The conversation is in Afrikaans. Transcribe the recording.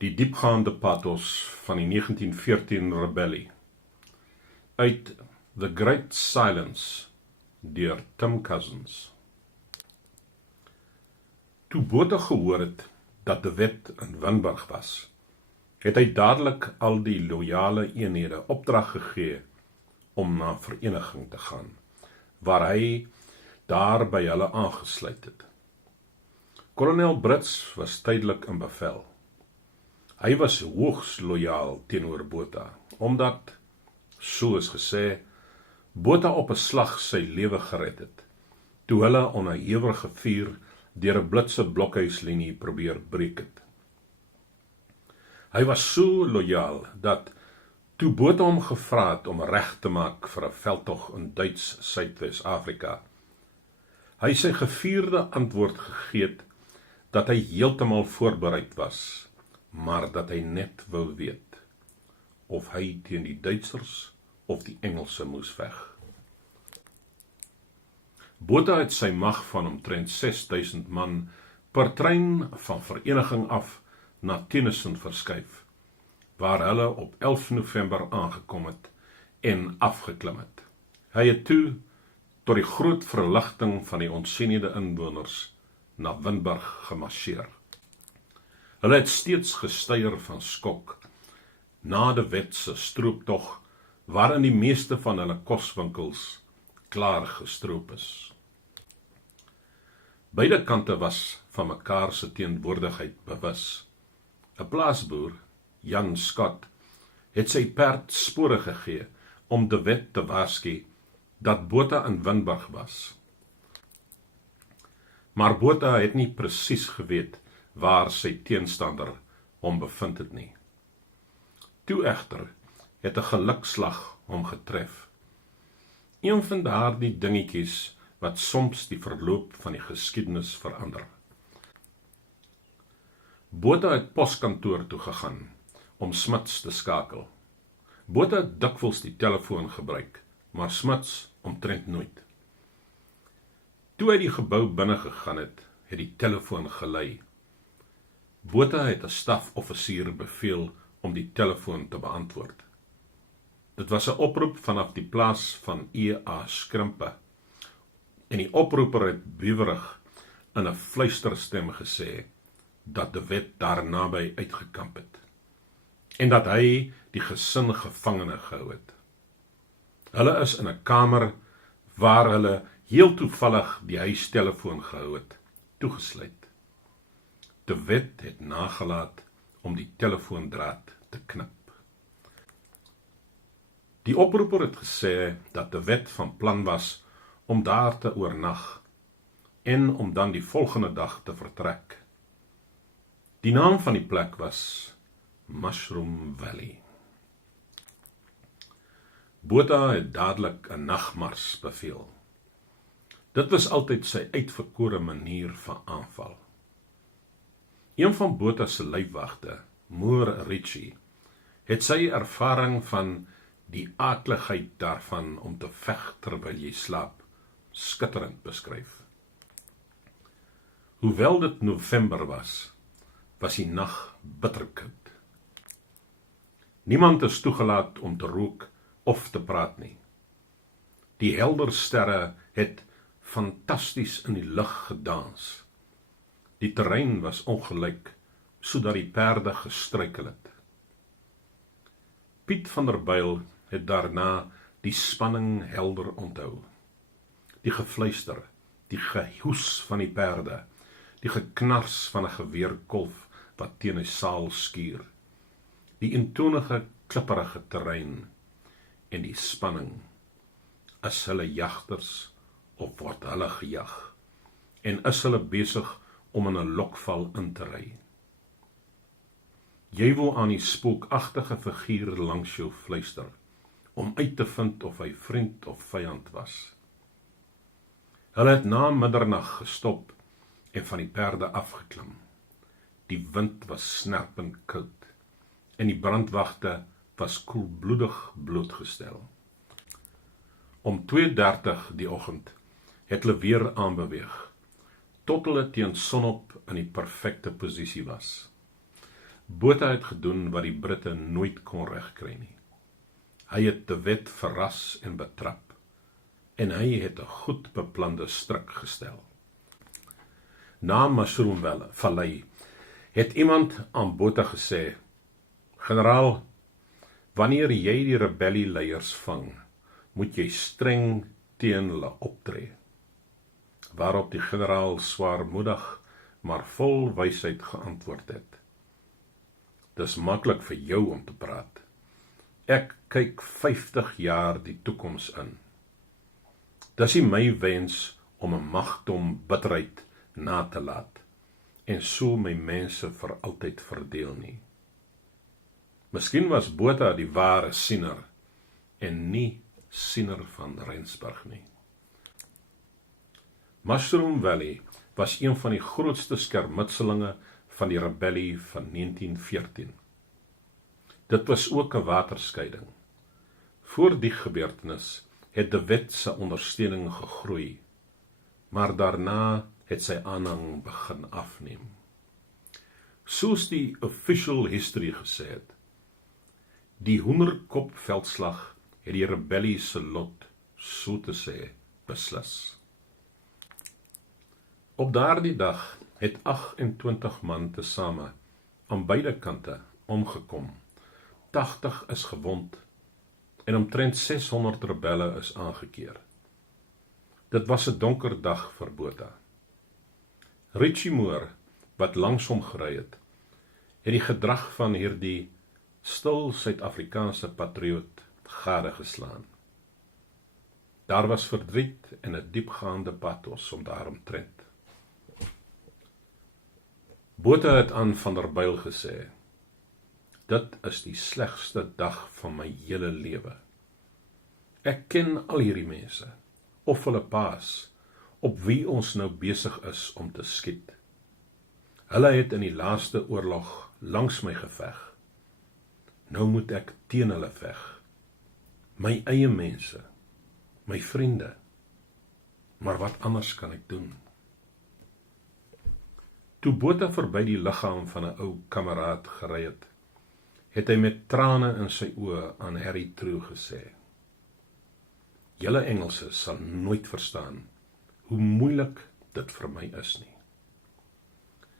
Die diepgaande pathos van die 1914 rebellie uit The Great Silence deur Tim Cousins. Toe Botha gehoor het dat de Wet in Winburg was, het hy dadelik al die loyale eenhede opdrag gegee om na vereniging te gaan, waar hy daar by hulle aangesluit het. Kolonel Brits was tydelik in bevel. Hy was hoogs loyaal teenoor Botha, omdat, soos gesê, Botha op 'n slag sy lewe gered het, toe hulle onheewige vuur deur 'n blitse blokhuislinie probeer breek het. Hy was so loyaal dat, toe Botha hom gevra het om reg te maak vir 'n veldtog in Duits Suidwes-Afrika, hy sy gevierde antwoord gegee het dat hy heeltemal voorbereid was, maar dat hy net wou weet of hy teen die Duitsers of die Engelse moes veg. Botha het sy mag van omtrent 6000 man per trein van vereniging af na Tennyson verskuif, waar hulle op 11 November aangekom het en afgeklim het. Hy het toe, tot die groot verligting van die ontsienende inwoners, na Winburg gemarseer. Hulle het steeds gestuier van skok, na de Wet se strooptog, waarin die meeste van hulle koswinkels klaar gestroop is. Beide kante was van mekaar se teenwoordigheid bewus. 'n Plaasboer, Jan Scott, het sy perd spore gegee om de Wet te waarsku dat Botha in Winburg was. Maar Botha het nie presies geweet waar sy teenstander hom bevind het nie. Toe egter het 'n gelukslag hom getref. Een van daardie dingetjies wat soms die verloop van die geskiedenis verander. Botha het poskantoor toe gegaan om Smuts te skakel. Botha het dikwels die telefoon gebruik, maar Smuts omtrent nooit. Toe hy die gebou binne gegaan het, het die telefoon gelei. Botha het 'n stafoffisier beveel om die telefoon te beantwoord. Dit was 'n oproep vanaf die plaas van E.A. Skrimpe, en die oproeper het bewerig in 'n fluisterstem gesê dat de Wet daar naby uitgekamp het, en dat hy die gesin gevangene gehou het. Hulle is in 'n kamer waar hulle heel toevallig die huistelefoon gehou het, toegesluit. De Wet het nagelaat om die telefoondraad te knip. Die oproeper het gesê dat de Wet van plan was om daar te oornag en om dan die volgende dag te vertrek. Die naam van die plek was Mushroom Valley. Botha het dadelik 'n nagmars beveel. Dit was altyd sy uitverkore manier van aanval. Een van Botha se lyfwagte, Moore Ritchie, het sy ervaring van die aakligheid daarvan om te veg terwyl jy slaap skitterend beskryf. Hoewel dit November was die nag bitterkoud. Niemand is toegelaat om te rook of te praat nie. Die helder sterre het fantasties in die lug gedans. Die terrein was ongelyk, sodat die perde gestruikel het. Piet van der Byl het daarna die spanning helder onthou. Die gefluister, die gehoes van die perde, die geknars van 'n geweerkolf wat teen 'n saal skuur, die eentonige klipperige terrein en die spanning. Is hulle jagters of word hulle gejag? En is hulle besig om in 'n lokval in te ry? Jy wil aan die spookagtige figuur langs jou fluister, om uit te vind of hy vriend of vyand was. Hulle het na middernag gestop en van die perde afgeklim. Die wind was snerpend koud, en die brandwagte was koelbloedig blootgestel. Om 2:30 die oggend het hulle weer aanbeweeg, tot hulle teen sonop in die perfekte posisie was. Botha het gedoen wat die Britte nooit kon regkry nie. Hy het de Wet verras en betrap, en hy het 'n goed beplande stryk gestel. Na Mashoeng-Vallei het iemand aan Botha gesê: "Generaal, wanneer jy die rebellieleiers vang, moet jy streng teen hulle optree." Waarop die generaal swaarmoedig, maar vol wysheid geantwoord het: "Dis maklik vir jou om te praat. Ek kyk 50 jaar die toekoms in. Dis nie my wens om 'n magdom bitterheid na te laat en so my mense vir altyd verdeel nie." Miskien was Botha die ware siener en nie siener van Rensburg nie. Mashoeng-Vallei was een van die grootste skermutselinge van die rebellie van 1914. Dit was ook 'n waterskeiding. Voor die gebeurtenis het de Wet se ondersteuning gegroei, maar daarna het sy aanhang begin afneem. Soos die official history gesê het, die Hoenderkop veldslag het die rebellie se lot, so te sê, beslis. Op daardie dag het 28 man tesame aan beide kante omgekom, 80 is gewond en omtrent 600 rebelle is aangekeer. Dit was 'n donker dag vir Botha. Richie Moore, wat langs hom gery het die gedrag van hierdie stil Suid-Afrikaanse patrioot gade geslaan. Daar was verdriet en 'n diepgaande pathos om daaromtrent. Botha het aan Van der Byl gesê: "Dit is die slegste dag van my hele lewe. Ek ken al hierdie mense, of hulle paas, op wie ons nou besig is om te skiet. Hulle het in die laaste oorlog langs my geveg. Nou moet ek teen hulle veg. My eie mense, my vriende. Maar wat anders kan ek doen?" Toe Botha verby die liggaam van 'n ou kameraad gery het hy met trane in sy oë aan Harry True gesê: "Julle Engelse sal nooit verstaan hoe moeilik dit vir my is nie."